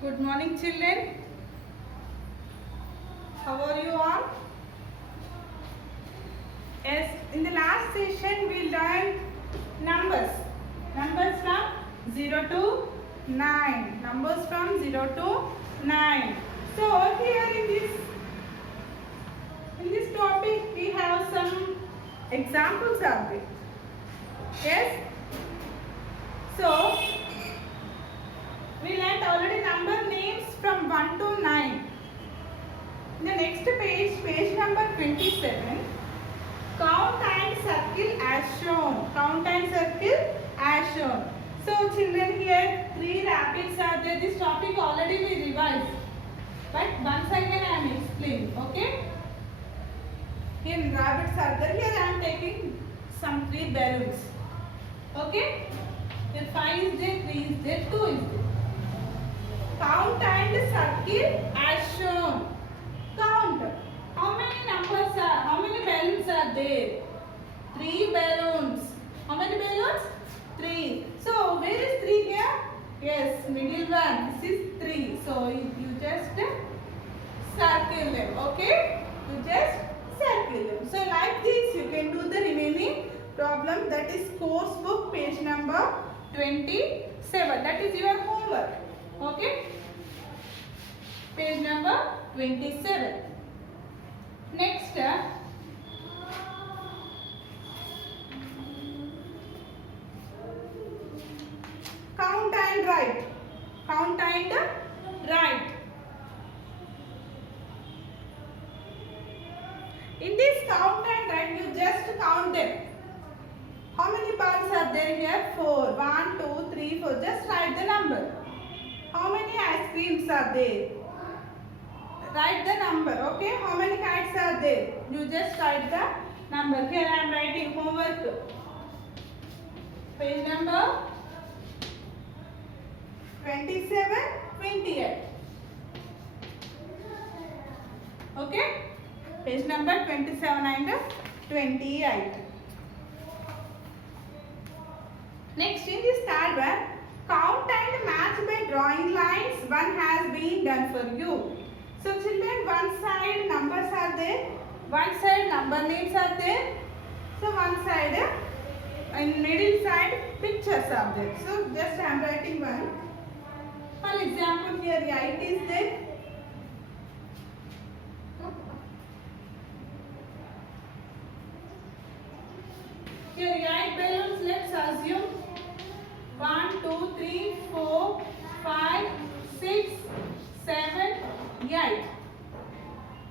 Good morning, children. How are you all? Yes, in the last session we learned numbers. Numbers from 0 to 9. Numbers from 0 to 9. So here in this topic we have some examples of it. Yes. So we learned already number names from 1 to 9. In the next page, page number 27, count and circle as shown. Count and circle as shown. So children, here 3 rabbits are there. This topic already we revised. But once again I am explaining. Okay? Here rabbits are there. Here I am taking some 3 balloons. Okay? Here 5 is there, 3 is there, 2 is there. Count and circle as shown. Count. How many balloons are there? 3 balloons. How many balloons? 3. So where is 3 here? Yes, middle one. This is 3. So you just circle them. Okay? You just circle them. So like this you can do the remaining problem, that is course book page number 27. That is your homework. Okay? Page number 27. Next, count and write. Count and write. In this count and write, you just count them. How many balls are there here? 4. 1, 2, 3, 4. Just write the number. How many ice creams are there? Write the number. Okay? How many kites are there? You just write the number. Here I am writing homework. Page number 27, 28. Okay? Page number 27 and 28. Next, in this third one, count and match by drawing lines. One has been done for you. So children, one side numbers are there, one side number names are there. So one side and middle side pictures are there. So just I am writing one. For example, here 8 is there. Here 8 balloons, let's assume 1, 2, 3, 4, 5, 6, 7, 8.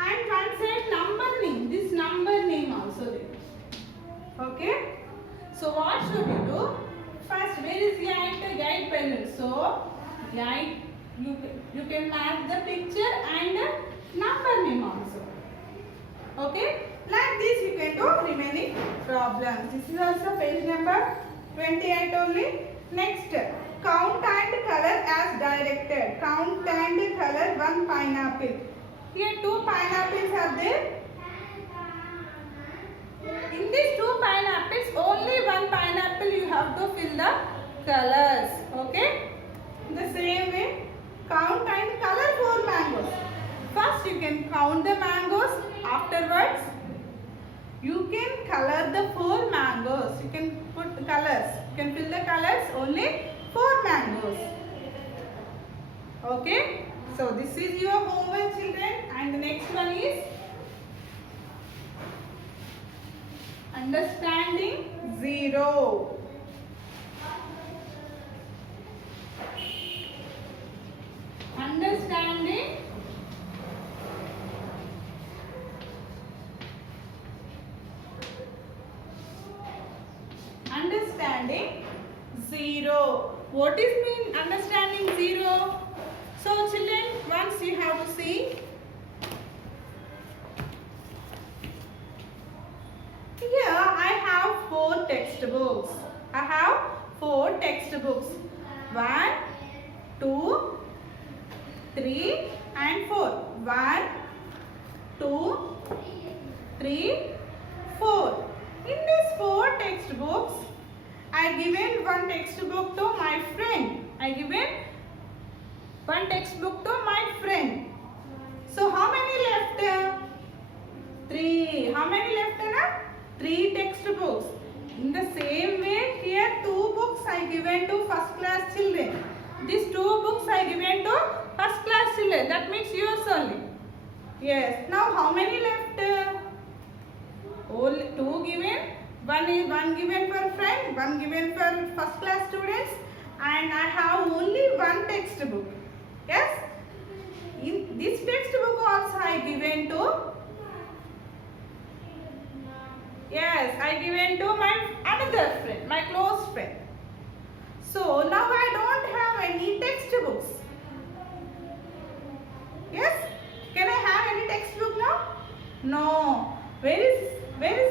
And one side number name. This number name also there. Okay. So what should you do? First, where is 8 balloons? So 8 you can match the picture and number name also. Okay. Like this you can do remaining problems. This is also page number 28 only. Next, count and color as directed. Count and color 1 pineapple. Here 2 pineapples are there. In these 2 pineapples, only 1 pineapple you have to fill the colors. Okay? In the same way, count and color 4 mangoes. First you can count the mangoes. Afterwards, you can color the 4 mangoes. You can put the colors. You can fill the colors only 4 mangoes. Okay. So this is your homework, children. And the next one is understanding 0. Understanding Understanding 0. What is mean understanding 0? So children, once you have to see. Here I have 4 textbooks. I have 4 textbooks. 1, 2, 3 and 4. 1, 2, 3, 4. In these 4 textbooks, I given one textbook to my friend. I given one textbook to my friend. So how many left? 3. How many left? 3 textbooks. In the same way, here 2 books I given to first class children. These 2 books I given to first class children. That means yours only. Yes. Now how many left? Only 2 given. One given for friend, one given for first class students, and I have only 1 textbook. Yes. In this textbook also I given to. Yes, I given to my another friend, my close friend. So now I don't have any textbooks. Yes? Can I have any textbook now? No. Where is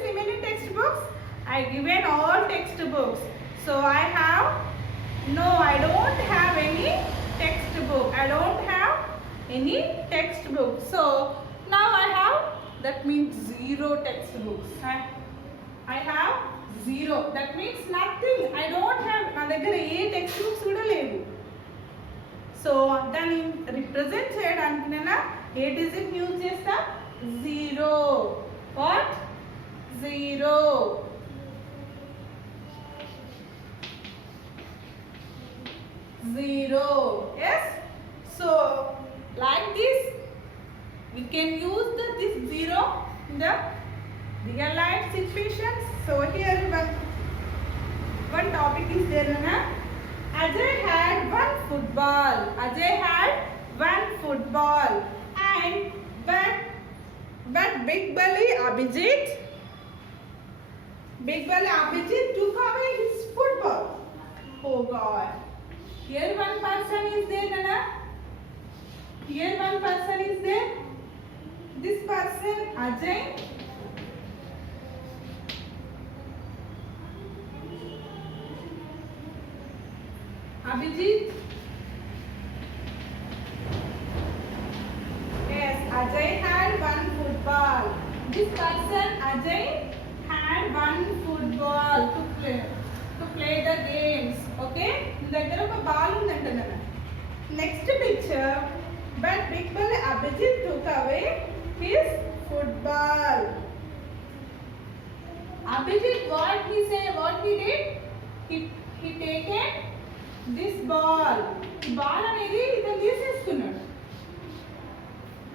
remaining textbooks? I given all textbooks. So I have I don't have any textbook. I don't have any textbook. So now I have, that means 0 textbooks. I have 0. That means nothing. I don't have, నా దగ్గర ఏ text books కూడా లేవు. So దాన్ని represent చేయడానికి నేను ఏ digit use చేస్తా? 0. What? 0. Yes. So like this we can use this 0 in the real life situations. So here one topic is there, Nana. Ajay had one football. Ajay had one football, and but Big Bully Abhijit took away his football. Oh God. Here one person is there, Nana. Here one person is there. This person Ajay. Abhijit. Yes, Ajay had one football. This person Ajay had one football to play the games. Okay? దగ్గర ఒక ball ఉందంటున్నాను. Next picture, but Big Bully Abhijit took away his football. Abhijit, what he did? He taken this ball. Ball అనేది ఇతను తీసేసుకున్నాడు.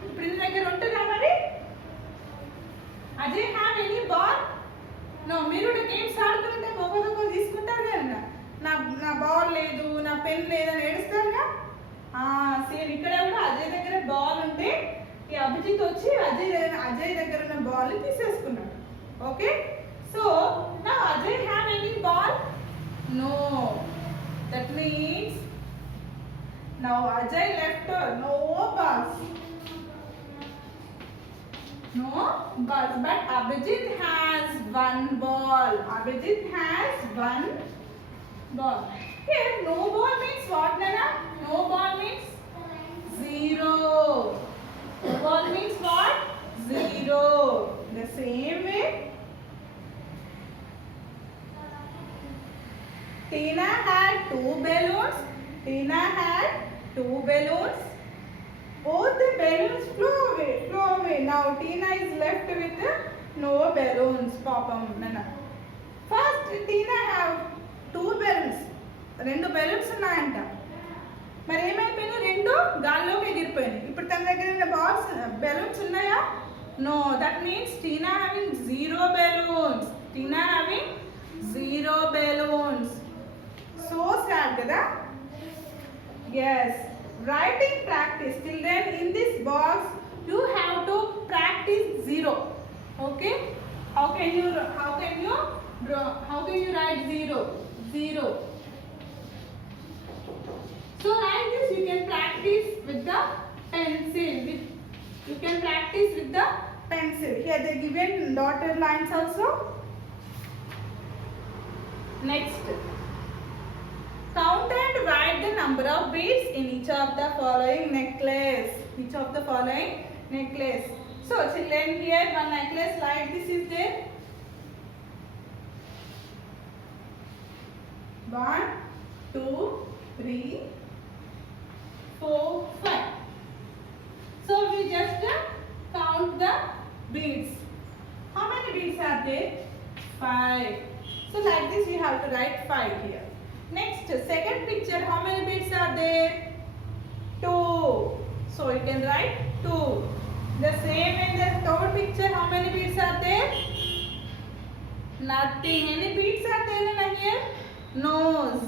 ఇప్పుడు ఇది దగ్గర ఉంటుందా మరి? Ajay have any ball? No, మీరు గేమ్స్ ఆడుతుంటే ఒక్కొక్క తీసుకుంటారు కదా. నా బాల్ లేదు, నా పెన్ లేదని ఏడుస్తారుగా. సేమ్ ఇక్కడ కూడా అజయ్ దగ్గర బాల్ ఉంటే ఈ అభిజిత్ వచ్చి అజయ్ దగ్గర ఉన్న బాల్ తీసేసుకున్నాడు. ఓకే, సో నా Ajay have any ball? No. That means now Ajay left no balls. No balls, but Abhijit has one ball. Abhijit has one ball. Here no ball means what, Nana? No ball means 0. No ball means what? 0. The same way Tina had 2 balloons. Both the balloons flew away. Now Tina is left with no balloons. Papam Nana. First Tina have 2 balloons. 2 balloons ఉన్నాయంట. మరి ఏమైపోయినాయి? 2 గాల్లోకి ఎగిరిపోయినాయి. ఇప్పుడు తన దగ్గర ఉన్న balloons ఉన్నాయా? No. That means Tina having 0 balloons. So sad కదా? Yes. Writing practice. Children, in this box you have to practice 0. Okay? How can you write 0? So like this you can practice with the pencil. Here they given dotted lines also. Next, count and write the number of beads in each of the following necklace. So children, here one necklace like this is there. 1, 2, 3, 4, 5. So we just count the beads. How many beads are there? 5. So like this we have to write 5 here. Next, second picture, how many beads are there? 2. So you can write 2. The same in the third picture, how many beads are there? Nothing. Any beads are there here? No,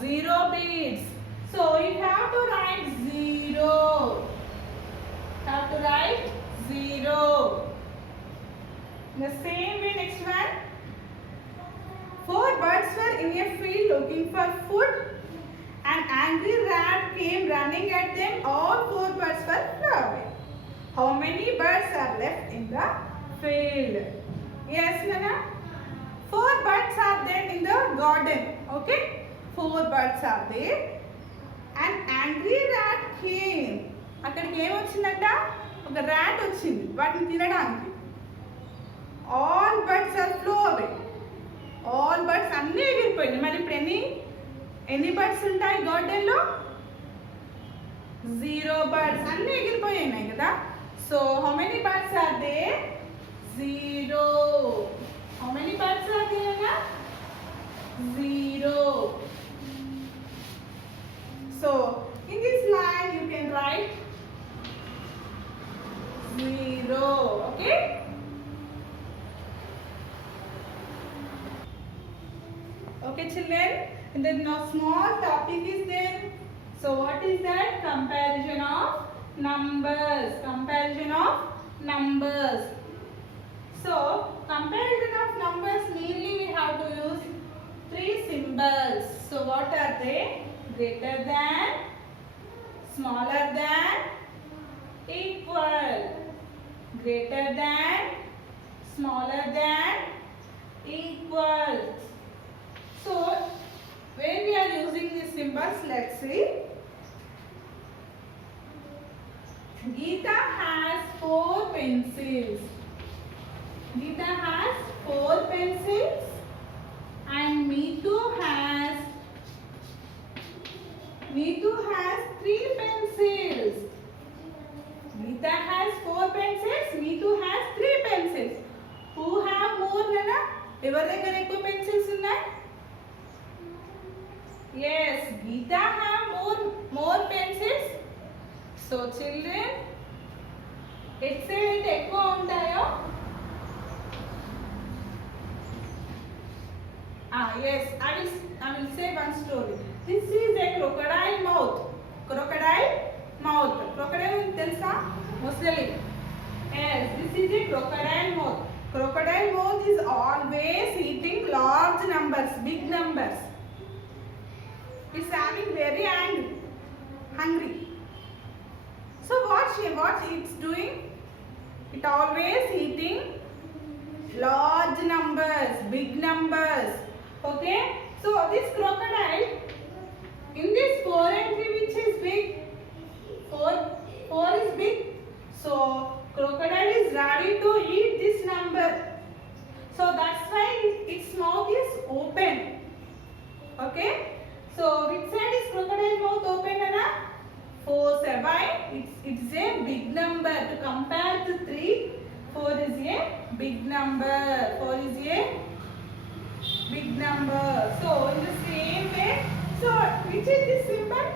0 beads. So you have to write 0. Have to write 0. The same way, next one. 4 birds were in a field looking for food. An angry rat came running at them. All 4 birds were flew away. How many birds are left in the field? Yes, Nana? 4 birds are there in the garden. Okay? 4 birds are there. An angry rat came. అక్కడికి ఏం వచ్చిందంట? ఒక rat వచ్చింది వాటిని తినడానికి. All birds are flew away. All birds అన్నీ ఎగిరిపోయింది. మరి ఇప్పుడు ఎన్ని బర్డ్స్ ఉంటాయి గార్డెన్లో? 0 బర్డ్స్. అన్నీ ఎగిరిపోయాయి కదా. So how many birds are there? 0. How many birds are there అన్నా? 0. So in this line you can write 0. Okay? Okay children, and then now small topic is there. So what is that? Comparison of numbers. Comparison of numbers. So comparison of numbers, mainly we have to use 3 symbols. So what are they? Greater than, smaller than, equal. Greater than, smaller than, equal. So when we are using these symbols, let's see. Geeta has 4 pencils. Geeta has 4 pencils and Meetu has 3 pencils. Geeta has 4 pencils. Meetu has 3 pencils. Who have more, Nana? ఎవరి దగ్గర ఎక్కువ pencils ఉన్నాయి? Yes, Geeta have more pencils. So children, at side అయితే ఎక్కువ ఉంటాయో? Yes, I will say one story. This is a crocodile mouth. Crocodile mouth. Crocodile తెలుసా? ముసలి. Yes, this is a crocodile mouth. Crocodile mouth is always eating large numbers, big numbers. It's having very hungry. So what it's doing? It always eating large numbers, big numbers. Okay? So this crocodile, in this 4 and 3, which is big? 4 is big. So crocodile is ready to eat this number. So that's why its mouth is open. Okay? So which side is crocodile mouth open, Anna? 4 side. Why? It's a big number. To compare to 3, 4 is a big number. 4 is a big number. So in the same way, so which is this symbol?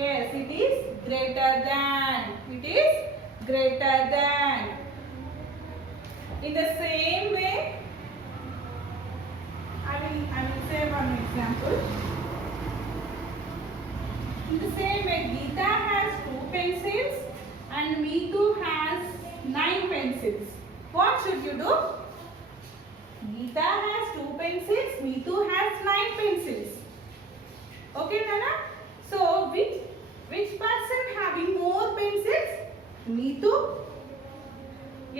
Yes, it is greater than. It is greater than. In the same way, I will say one example. In the same way, Geeta has 2 pencils and Meetu has 9 pencils. What should you do? Geeta has 2 pencils, Meetu has 9 pencils. Okay, Nana? So which person having more pencils? Meetu?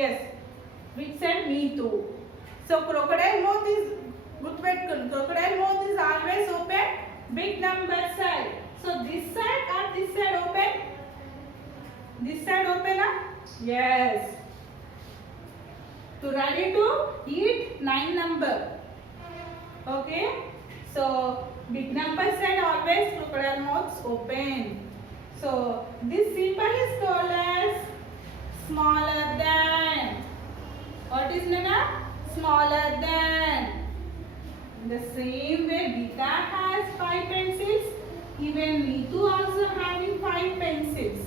Yes. Which said Meetu? So crocodile mouth is crocodile mouth is always open, big number side. So this side or this side open? This side open, huh? Yes. To ready to eat 9 number. Okay. So big number side always crocodile mouth open. So this symbol is called as smaller than. What is Nana? Smaller than. In the same way, Gita has 5 pencils. Even Neetu also having 5 pencils.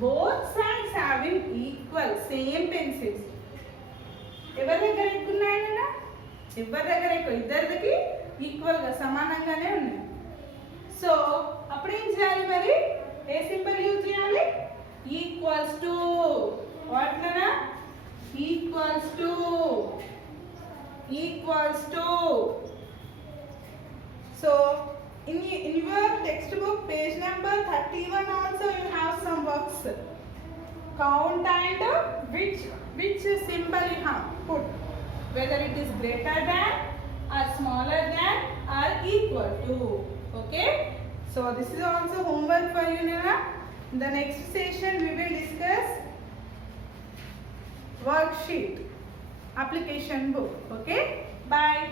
Both sides having equal, same pencils. ఎవరి దగ్గర ఎక్కువ ఉన్నాయన్నా? ఎవరి దగ్గర ఎక్కువ? ఇద్దరికి ఈక్వల్గా సమానంగానే ఉన్నాయి. సో అప్పుడు ఏం చేయాలి మరి? ఏ సింబల్ యూజ్ చేయాలి? Equals to. వాట్ నానా? Equals to. Equals to. So in your textbook page number 31 also you have some works. Count and which symbol you have put, whether it is greater than or smaller than or equal to. Okay, so this is also homework for you Nana. In the next session we will discuss worksheet application book. Okay, bye.